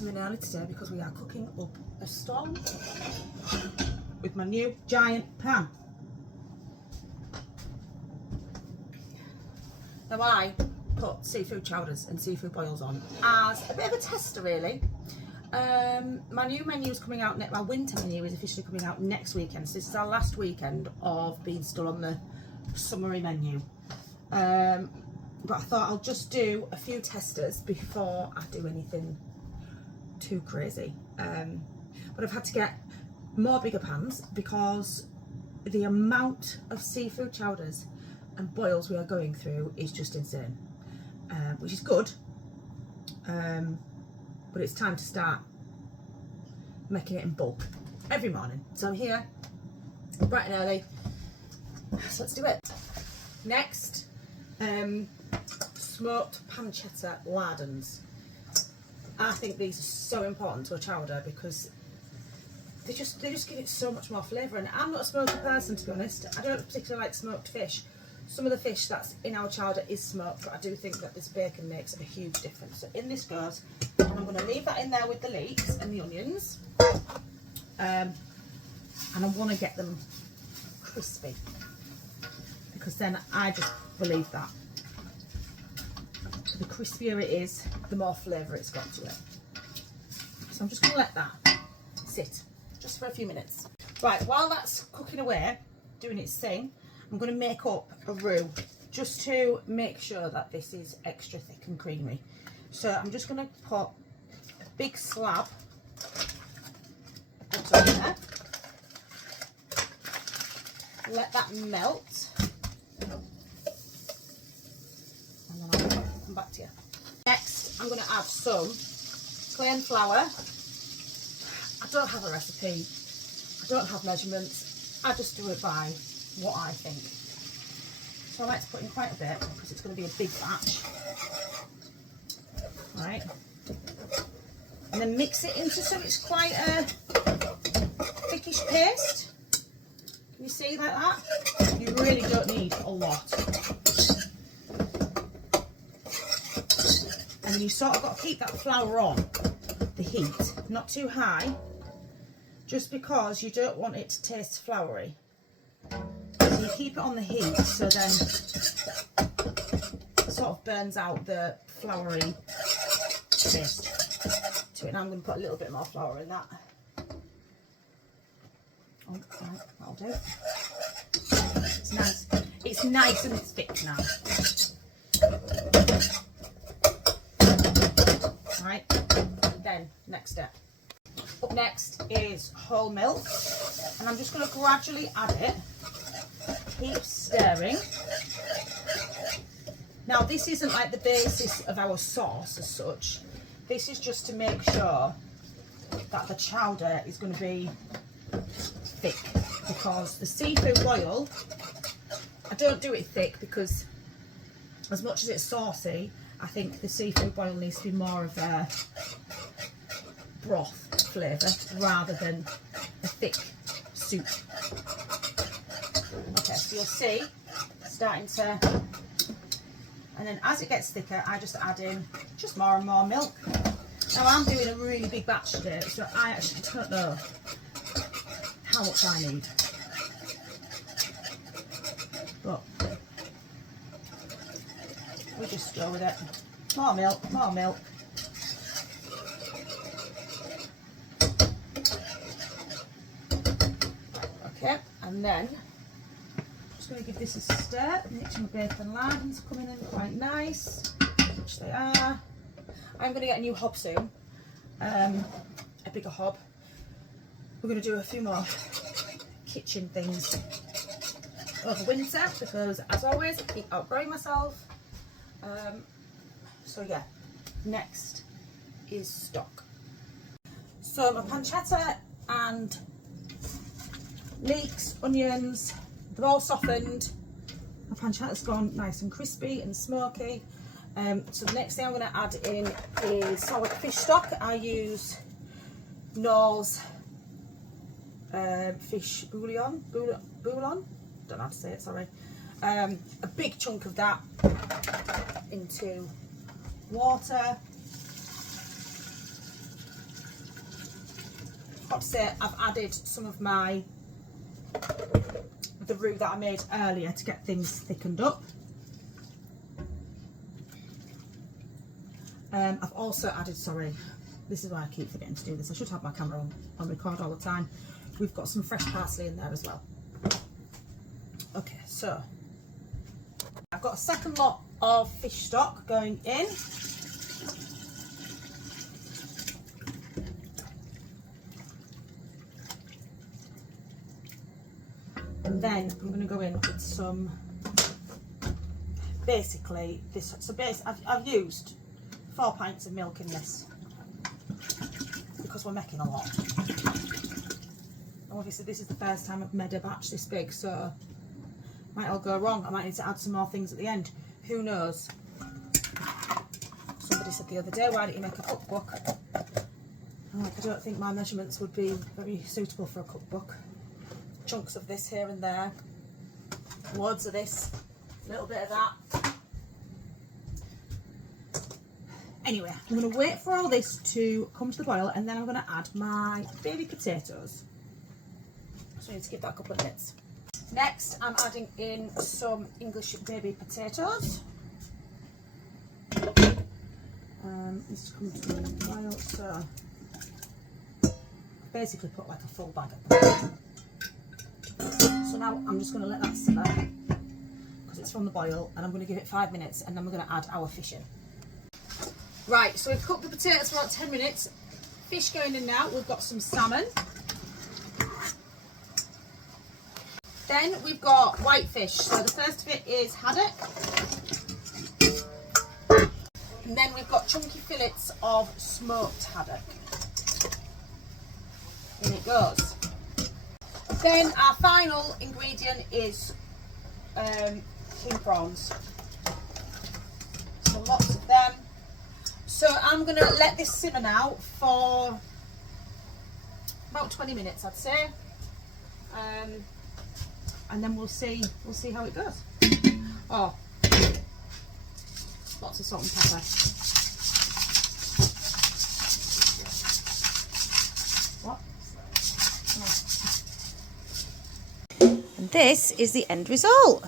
I'm in early today because we are cooking up a storm with my new giant pan. Now I put seafood chowders and seafood boils on as a bit of a tester really. My new menu is coming out, my winter menu is officially coming out next weekend. So this is our last weekend of being still on the summery menu. But I thought I'll just do a few testers before I do anything too crazy. But I've had to get more bigger pans because the amount of seafood chowders and boils we are going through is just insane, which is good, but it's time to start making it in bulk every morning. So I'm here bright and early, so let's do it. Next, smoked pancetta lardons. I think these are so important to a chowder because they just give it so much more flavour. And I'm not a smoky person, to be honest. I don't particularly like smoked fish. Some of the fish that's in our chowder is smoked, but I do think that this bacon makes a huge difference. So in this goes, and I'm going to leave that in there with the leeks and the onions, and I want to get them crispy because then I just believe that the crispier it is, the more flavour it's got to it. So I'm just going to let that sit just for a few minutes. Right, while that's cooking away, doing its thing, I'm going to make up a roux just to make sure that this is extra thick and creamy. So I'm just going to put a big slab of butter in there, let that melt, and then I'll come back to you. Next, I'm going to add some plain flour. I don't have a recipe, I don't have measurements, I just do it by what I think. So I like to put in quite a bit because it's going to be a big batch. Right, and then mix it into so it's quite a thickish paste. Can you see like that? You really don't need a lot. And then you sort of got to keep that flour on the heat, not too high, just because you don't want it to taste floury. So you keep it on the heat so then it sort of burns out the floury taste to it. Now I'm going to put a little bit more flour in that. Oh, right, that'll do. It's nice. It's nice and thick now. Right, and then next step. Up next is whole milk, and I'm just going to gradually add it. Keep stirring. Now this isn't like the basis of our sauce as such. This is just to make sure that the chowder is going to be thick, because the seafood boil, I don't do it thick because as much as it's saucy, I think the seafood boil needs to be more of a broth flavour rather than a thick soup. Okay, so you'll see starting to, and then as it gets thicker I just add in just more and more milk. Now I'm doing a really big batch today, so I actually don't know how much I need, but we just go with it. More milk, more milk. Okay, and then I'm just going to give this a stir. Make sure my bacon lardons are coming in quite nice, which they are. I'm going to get a new hob soon, a bigger hob. We're going to do a few more kitchen things over winter because, as always, I keep outgrowing myself. So yeah, next is stock. So my pancetta and leeks, onions, they're all softened. My pancetta's gone nice and crispy and smoky. So the next thing I'm going to add in is sour fish stock. I use Knorr's fish bouillon, don't know how to say it, sorry. A big chunk of that into water. forgot to say, I've added some of the roux that I made earlier to get things thickened up. I've also added, sorry, this is why I keep forgetting to do this. I should have my camera on record all the time. We've got some fresh parsley in there as well. Okay, so I've got a second lot of fish stock going in. And then I'm going to go in with some, basically this. So I've used 4 pints of milk in this because we're making a lot. Obviously this is the first time I've made a batch this big, so might all go wrong. I might need to add some more things at the end. Who knows? Somebody said the other day, why don't you make a cookbook? I don't think my measurements would be very suitable for a cookbook. Chunks of this here and there, loads of this, a little bit of that. Anyway, I'm going to wait for all this to come to the boil, and then I'm going to add my baby potatoes. So I need to give that a couple of minutes. Next, I'm adding in some English baby potatoes. This comes to the boil, so basically put like a full bag of them. So now I'm just going to let that simmer because it's from the boil, and I'm going to give it 5 minutes, and then we're going to add our fish in. Right, so we've cooked the potatoes for about 10 minutes. Fish going in now. We've got some salmon. Then we've got white fish. So the first of it is haddock. And then we've got chunky fillets of smoked haddock. In it goes. Then our final ingredient is king prawns. So lots of them. So I'm going to let this simmer now for about 20 minutes, I'd say. And then we'll see how it goes. Oh, lots of salt and pepper. What? Oh. And this is the end result.